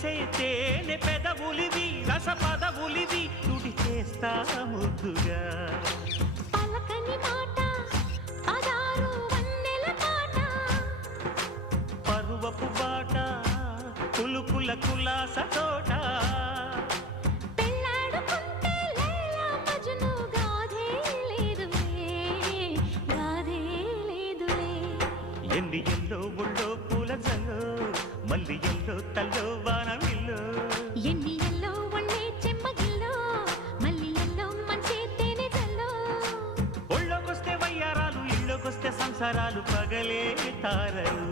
మెరిసే తేనె పెదవులివి రస పదవులివి తుడి చేస్తా ముద్దుగా పలకని మాట పదారు వన్నెల పాట పరువపు బాట కులుకుల కులాస తోట పెళ్ళాడుకుంటే లైలా మజ్ను గాథే లేదులే ఎన్ని ఎల్లో ఒళ్ళో పూల జల్లో మల్లి ఎల్లో తల్లో వానవిల్లో ఎన్ని ఎల్లో ఒళ్ళే చెమ్మగిల్లో మల్లి ఎల్లో మంచి తేనె జల్లో ఒళ్ళోకొస్తే వయ్యారాలు ఇళ్ళోకొస్తే సంసారాలు పగలే తారలు